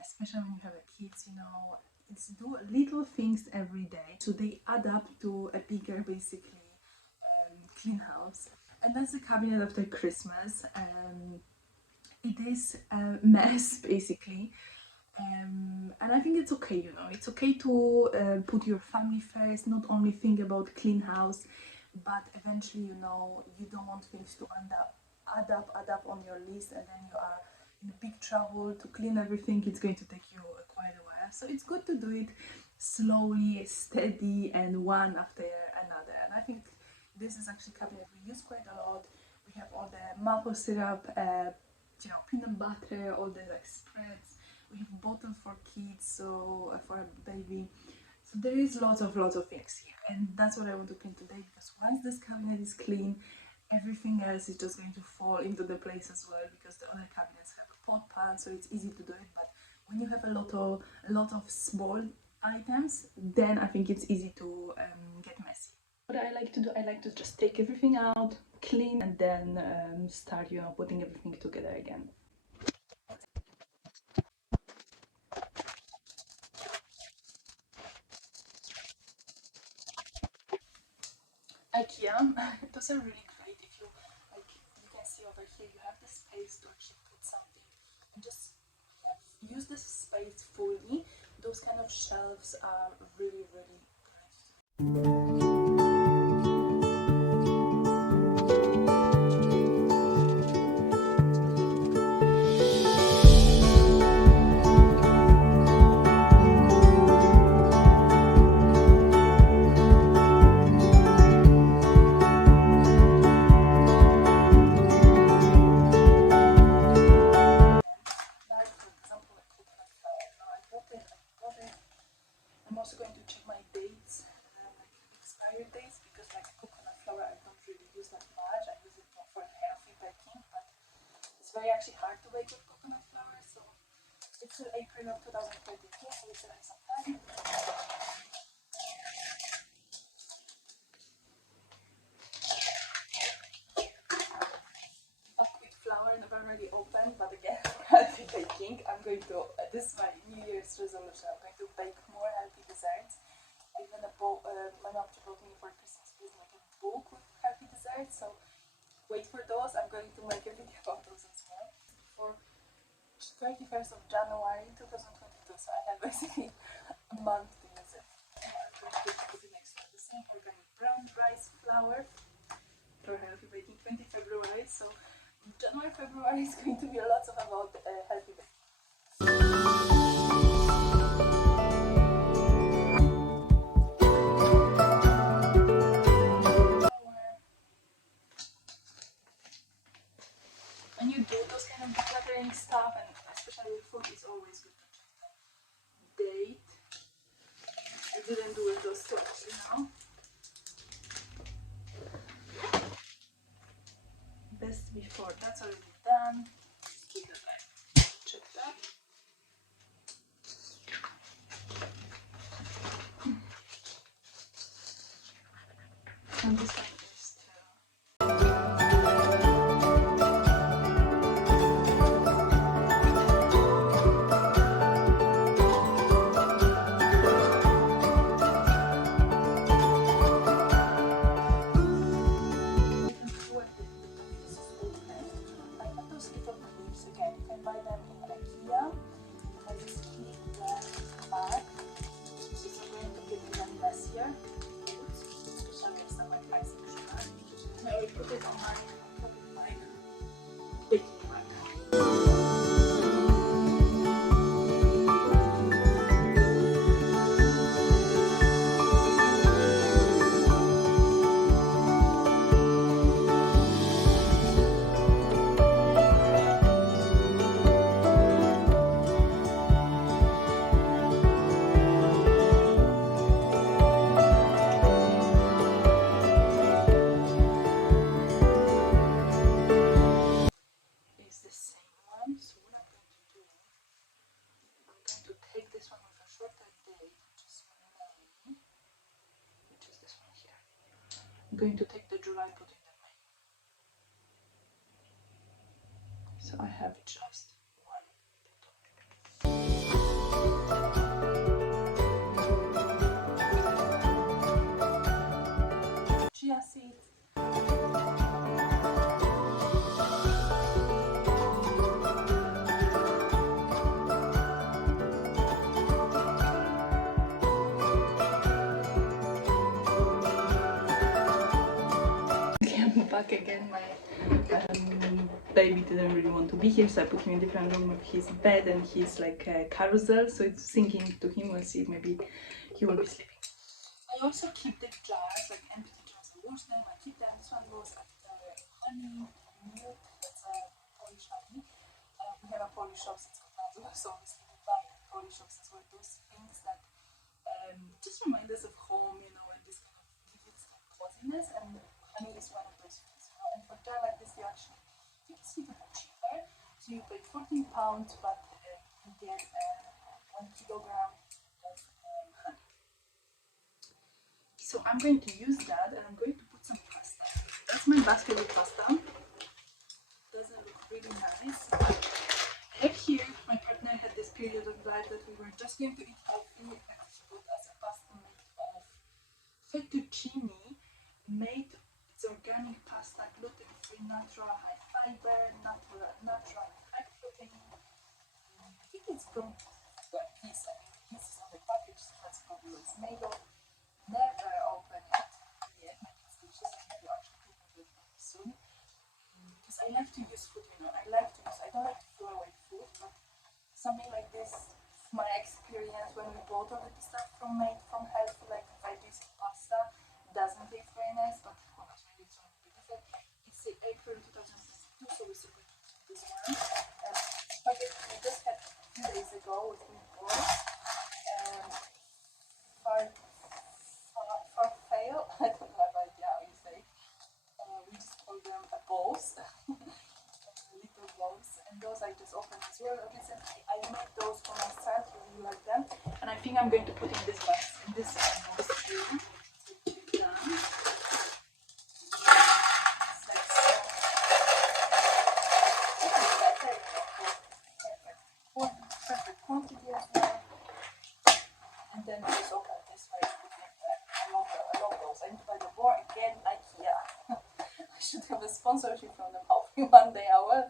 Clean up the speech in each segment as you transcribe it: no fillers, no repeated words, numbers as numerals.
especially when you have a kids, you know, it's do little things every day, so they add up to a bigger, basically, clean house. And that's the cabinet after Christmas. It is a mess, basically. And I think it's okay, you know, it's okay to put your family first, not only think about clean house, but eventually, you know, you don't want things to add up on your list, and then you are in big trouble to clean everything. It's going to take you quite a while, so it's good to do it slowly, steady, and one after another. And I think this is actually cabinet we use quite a lot. We have all the maple syrup, you know, peanut butter, all the like spreads. We have bottles for kids, so for a baby. So there is lots of things here, and that's what I want to clean today, because once this cabinet is clean, everything else is just going to fall into the place as well, because the other cabinets have a pot pan, so it's easy to do it. But when you have a lot of small items, then I think it's easy to get messy. What I like to do, I like to just take everything out, clean, and then start, you know, putting everything together again. IKEA, those are really great. If you like, you can see over here, you have the space to actually put something and just use this space fully. Those kind of shelves are really great. I'm also going to check my dates, like expiry dates, because like coconut flour I don't really use that much. I use it more for healthy baking, but it's very actually hard to bake with coconut flour. So it's till April of 2022, so we still have some time. Buckwheat flour never really opened, but again, for healthy baking, I'm going to, this is my New Year's resolution, I'm going to bake more healthy desserts. Even my mom bought me for Christmas present like a book with healthy desserts, so wait for those. I'm going to make a video about those as well. For 31st of January 2022, so I have basically a month to use it. I'm going to put the next one, the same organic brown rice flour for healthy baking, 20 February. So January, February is going to be lots of about healthy baking. When you do those kind of decluttering stuff, and especially with food, it's always good to check the date. I didn't do it those two actually now. Best before, that's already done. Just keep it like, check that. And this one is put it on my baking rack. I'm going to take the July, put in the May. So I have just one bottle. back again. My baby didn't really want to be here, so I put him in a different room with his bed and his like carousel, so it's sinking to him. We'll see if maybe he will be sleeping. I also keep the jars, like empty jars, and wash them. I keep them. This one goes after honey, milk, that's a Polish honey. We have a Polish shops in Scotland, so obviously we buy Polish shops as well. Those things that just remind us of home, you know, and this kind of give it some coziness. And honey is one of those things, you know. And for jar like this, you can see it cheaper. So you pay £14, but you get 1 kilogram of honey. So I'm going to use that, and I'm going to put some pasta. That's my basket with pasta. Doesn't look really nice. I have here, my partner had this period of life that we were just going to eat healthy, and she bought us a pasta made of fettuccine, it's organic pasta, gluten-free, natural, high fiber, natural high protein. I think it's from one piece. I mean, pieces on the package, so that's probably what it's made of. Never open it yet. Maybe it's delicious. I will actually cook it soon. Because I like to use food, you know. I don't like to throw away food, but something like this, my experience when we bought all of the stuff made from healthy, like veggies and pasta, doesn't taste very nice, but who knows, maybe it's going to be different. It's April 2022, so we're still going to do this one. Spaghetti we just had 2 days ago with meatballs. Fail, I don't have idea how you say. We just call them balls, little balls, and those I just opened as well recently. I made those for myself, really like them, and I think I'm going to put in this box, box here. Perfect quantity as well, and then just open this way. I love those. I need to buy the more again, IKEA. I should have a sponsorship from them. Hopefully one day I will,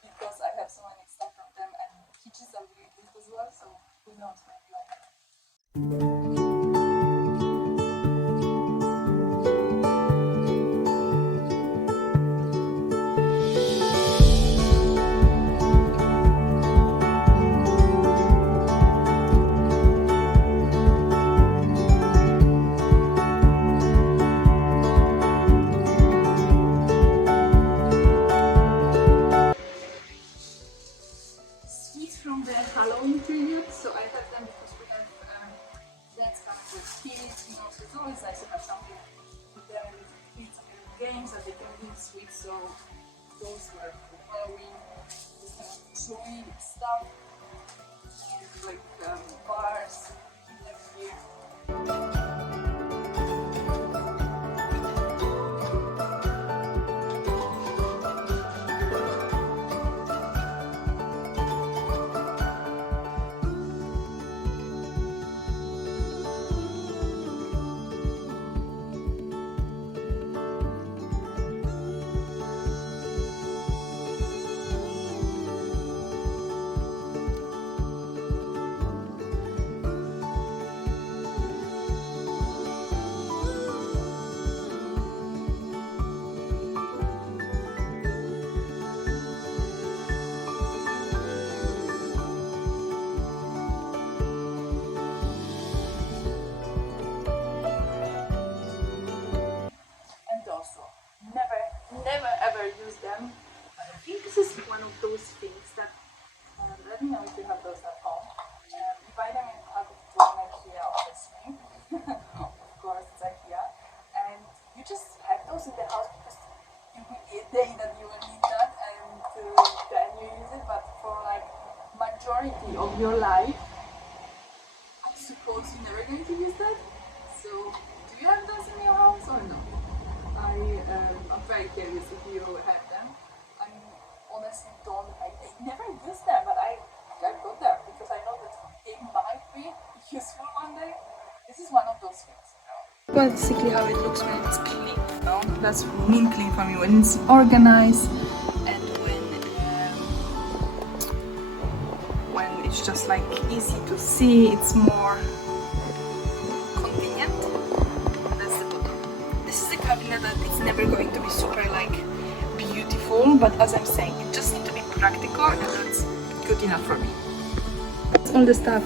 because I have so many stuff from them, and kitchens are really good as well, so who knows, maybe I can. From the Halloween period, so I have them because we have friends coming with kids, you know, so it's always nice to have something with them and kids and games that they can win sweets, so those were for Halloween. This kind of chewy stuff, like bars, in them here. Never ever use them. I think this is one of those things that, let me know if you have those at home. You buy them in IKEA, obviously. Of course, it's IKEA. And you just have those in the house because you will be a day that you will need that, and then you use it. But for like majority of your life, I suppose you're never going to use that. So, do you have those in your house or no? I'm very curious if you have them. I honestly don't. I never use them, but I got them because I know that they might be useful one day. This is one of those things, you know. Basically, how it looks when it's clean. You know? That's what mean clean for me. When it's organized and when it's just like easy to see, it's more convenient. That's the bottom. This is the cabinet know that it's never going to be super like beautiful, but as I'm saying, it just needs to be practical, and that's good enough for me. All the stuff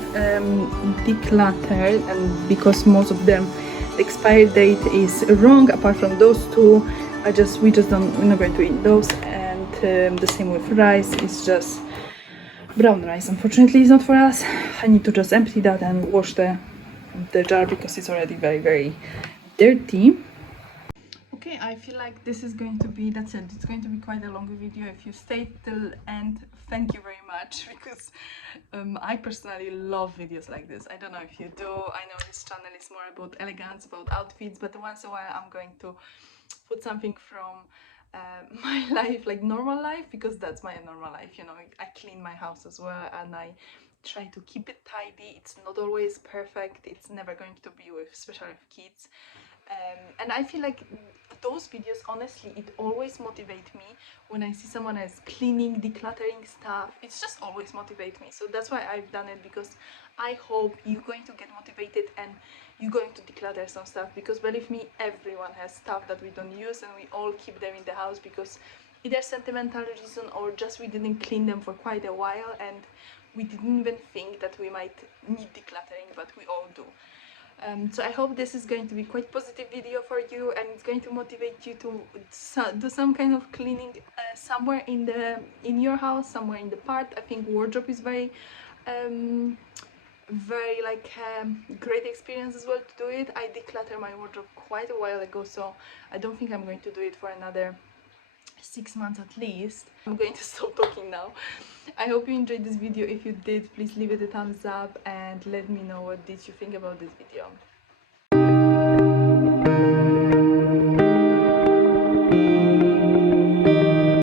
decluttered, and because most of them the expiry date is wrong, apart from those two, we're not going to eat those. And the same with rice. It's just brown rice. Unfortunately, it's not for us. I need to just empty that and wash the jar because it's already very, very dirty. Okay, I feel like this is going to be, that's it. It's going to be quite a longer video. If you stayed till end, thank you very much, because I personally love videos like this. I don't know if you do. I know this channel is more about elegance, about outfits, but once in a while I'm going to put something from my life, like normal life, because that's my normal life, you know. I clean my house as well, and I try to keep it tidy. It's not always perfect. It's never going to be with, especially with kids. And I feel like those videos, honestly, it always motivates me when I see someone else cleaning, decluttering stuff. It's just always motivates me. So that's why I've done it, because I hope you're going to get motivated and you're going to declutter some stuff, because believe me, everyone has stuff that we don't use, and we all keep them in the house because either sentimental reason or just we didn't clean them for quite a while, and we didn't even think that we might need decluttering, but we all do. So I hope this is going to be quite positive video for you, and it's going to motivate you to do some kind of cleaning somewhere in your house, somewhere in the part. I think wardrobe is very great experience as well to do it. I decluttered my wardrobe quite a while ago, so I don't think I'm going to do it for another 6 months at least. I'm going to stop talking now. I hope you enjoyed this video. If you did, please leave it a thumbs up and let me know what did you think about this video.